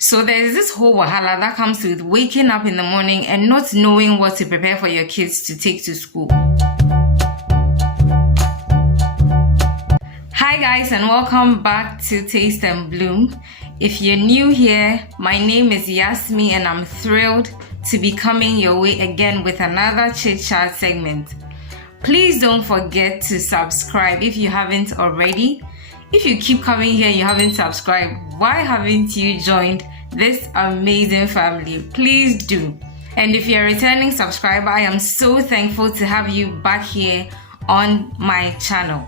So there's this whole wahala that comes with waking up in the morning and not knowing what to prepare for your kids to take to school. Hi guys, and welcome back to Taste and Bloom. If you're new here, my name is Yasmi and I'm thrilled to be coming your way again with another chit chat segment. Please don't forget to subscribe if you haven't already. If you keep coming here and you haven't subscribed, why haven't you joined this amazing family? Please do. And if you're a returning subscriber, I am so thankful to have you back here on my channel.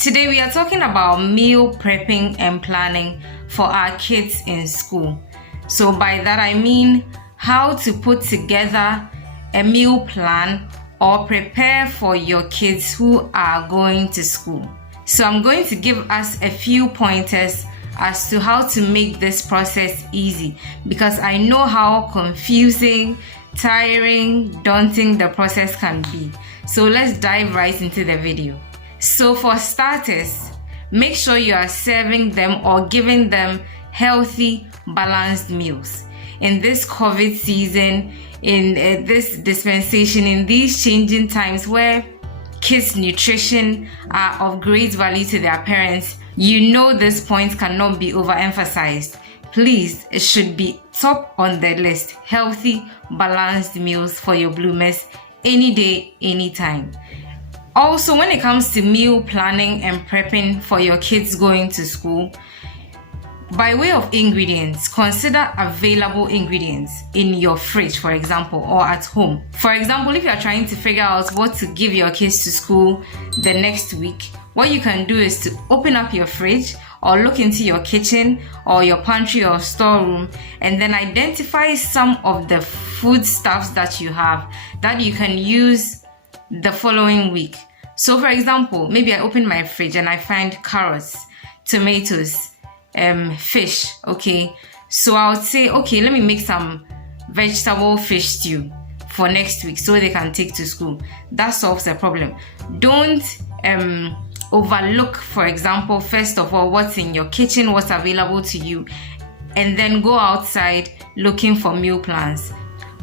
Today we are talking about meal prepping and planning for our kids in school. So by that I mean how to put together a meal plan or prepare for your kids who are going to school. So I'm going to give us a few pointers as to how to make this process easy, because I know how confusing, tiring, daunting the process can be. So let's dive right into the video. So for starters, make sure you are serving them or giving them healthy, balanced meals. In this COVID season, in this dispensation, in these changing times where kids' nutrition are of great value to their parents, you know this point cannot be overemphasized. Please, it should be top on the list. Healthy, balanced meals for your bloomers any day, anytime. Also, when it comes to meal planning and prepping for your kids going to school, by way of ingredients, consider available ingredients in your fridge, for example, or at home. For example, if you are trying to figure out what to give your kids to school the next week, what you can do is to open up your fridge or look into your kitchen or your pantry or storeroom and then identify some of the foodstuffs that you have that you can use the following week. So for example, maybe I open my fridge and I find carrots, tomatoes, fish. Okay, so I would say, okay, let me make some vegetable fish stew for next week so they can take to school. That solves the problem. Don't overlook, for example, first of all, what's in your kitchen, what's available to you, and then go outside looking for meal plans.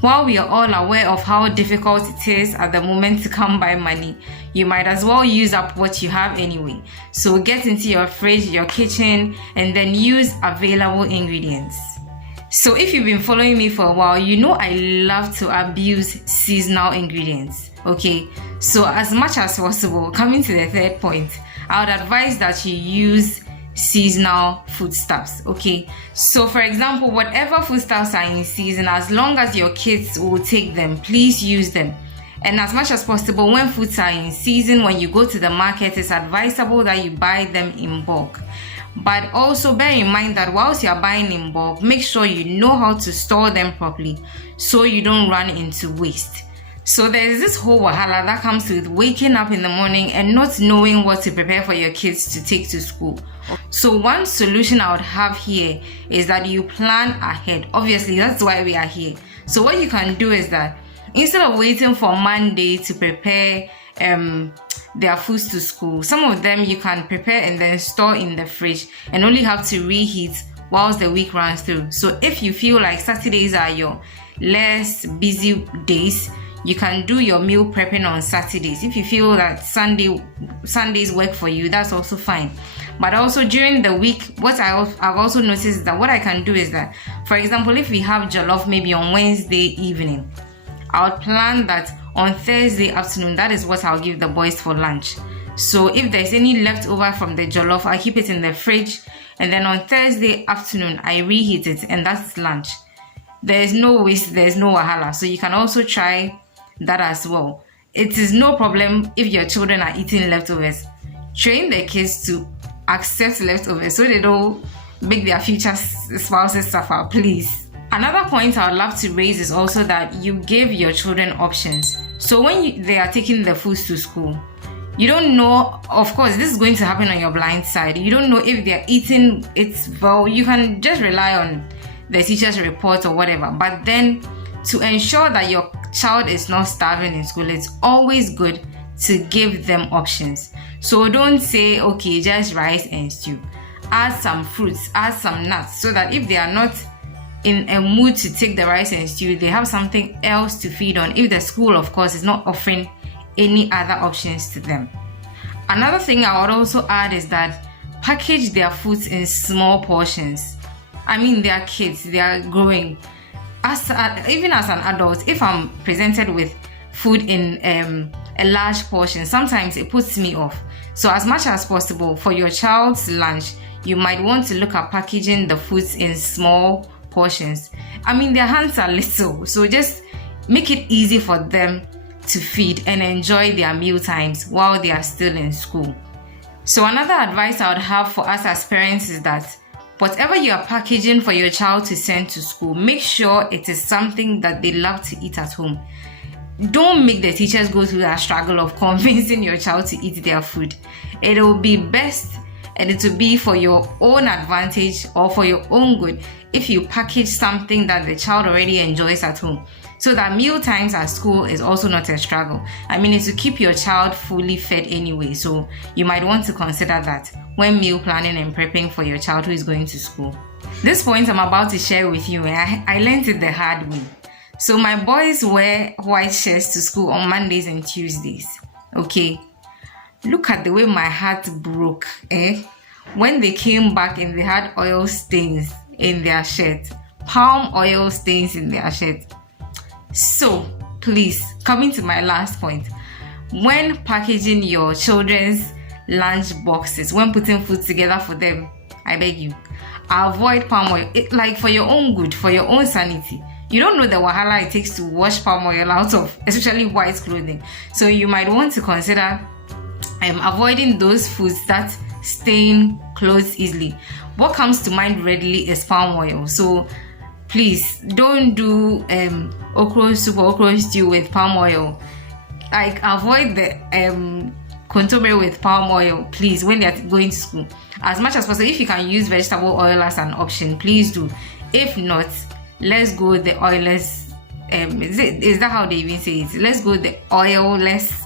While we are all aware of how difficult it is at the moment to come by money, you might as well use up what you have anyway. So get into your fridge, your kitchen, and then use available ingredients. So if you've been following me for a while, you know I love to abuse seasonal ingredients. Okay, so as much as possible, coming to the third point, I would advise that you use seasonal foodstuffs. Okay, so for example, whatever foodstuffs are in season, as long as your kids will take them, please use them. And as much as possible, when foods are in season, when you go to the market, it's advisable that you buy them in bulk. But also bear in mind that whilst you are buying in bulk, make sure you know how to store them properly so you don't run into waste. So there's this whole wahala that comes with waking up in the morning and not knowing what to prepare for your kids to take to school. So one solution I would have here is that you plan ahead. Obviously, that's why we are here. So what you can do is that instead of waiting for Monday to prepare their foods to school, some of them you can prepare and then store in the fridge and only have to reheat whilst the week runs through. So if you feel like Saturdays are your less busy days, you can do your meal prepping on Saturdays. If you feel that Sundays work for you, that's also fine. But also during the week, what I've also noticed is that what I can do is that, for example, if we have jollof maybe on Wednesday evening, I'll plan that on Thursday afternoon, that is what I'll give the boys for lunch. So if there's any leftover from the jollof, I keep it in the fridge, and then on Thursday afternoon, I reheat it, and that's lunch. There's no waste, there's no wahala. So you can also try that as well. It is no problem if your children are eating leftovers. Train the kids to accept leftovers so they don't make their future spouses suffer, please. Another point I would love to raise is also that you give your children options. So when they are taking the foods to school, you don't know, of course, this is going to happen on your blind side. You don't know if they're eating it well. You can just rely on the teacher's report or whatever. But then to ensure that your child is not starving in school, it's always good to give them options. So don't say, okay, just rice and stew. Add some fruits, add some nuts, so that if they are not in a mood to take the rice and stew, they have something else to feed on, if the school, of course, is not offering any other options to them. Another thing I would also add is that package their foods in small portions. I mean, they are kids, they are growing. Even as an adult, if I'm presented with food in a large portion, sometimes it puts me off. So as much as possible, for your child's lunch, you might want to look at packaging the foods in small portions. I mean, their hands are little, so just make it easy for them to feed and enjoy their meal times while they are still in school. So another advice I would have for us as parents is that whatever you are packaging for your child to send to school, make sure it is something that they love to eat at home. Don't make the teachers go through that struggle of convincing your child to eat their food. It will be best and it will be for your own advantage or for your own good if you package something that the child already enjoys at home, so that meal times at school is also not a struggle. I mean, it's to keep your child fully fed anyway, so you might want to consider that when meal planning and prepping for your child who is going to school. This point I'm about to share with you, I learned it the hard way. So my boys wear white shirts to school on Mondays and Tuesdays. Okay, look at the way my heart broke, when they came back and they had oil stains in their shirt, palm oil stains in their shirt. So please, coming to my last point, when packaging your children's lunch boxes, when putting food together for them, I beg you, avoid palm oil. Like, for your own good, for your own sanity. You don't know the wahala it takes to wash palm oil out of especially white clothing. So you might want to consider avoiding those foods that stain clothes easily. What comes to mind readily is palm oil. So please don't do okra soup or okra stew with palm oil. Like, avoid the contour with palm oil, please, when they're going to school. As much as possible, if you can use vegetable oil as an option, please do. If not, let's go the oilless. Is that how they even say it? Let's go the oilless,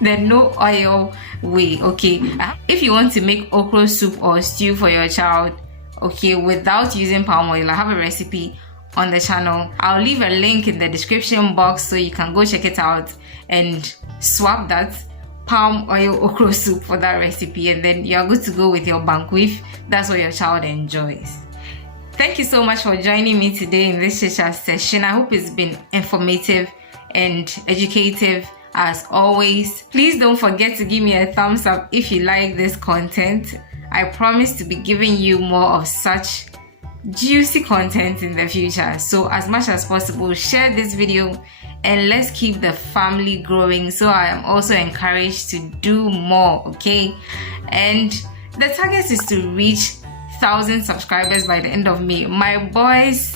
the no oil way. Okay, if you want to make okra soup or stew for your child, okay, without using palm oil, I have a recipe on the channel. I'll leave a link in the description box so you can go check it out and swap that palm oil okra soup for that recipe, and then you're good to go with your banku if that's what your child enjoys. Thank you so much for joining me today in this chit-chat session. I hope it's been informative and educative as always. Please don't forget to give me a thumbs up if you like this content. I promise to be giving you more of such juicy content in the future. So as much as possible, share this video and let's keep the family growing, so I am also encouraged to do more, okay? And the target is to reach 1,000 subscribers by the end of May. My boys'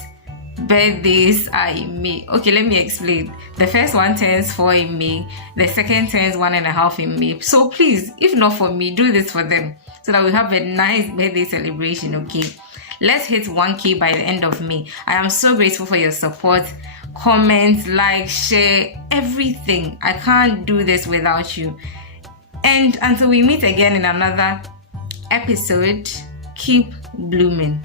birthdays are in May. Okay, let me explain. The first one turns 4 in May, the second turns 1.5 in May. So please, if not for me, do this for them so that we have a nice birthday celebration, okay? Let's hit 1K by the end of May. I am so grateful for your support. Comment, like, share, everything. I can't do this without you. And until we meet again in another episode, keep blooming.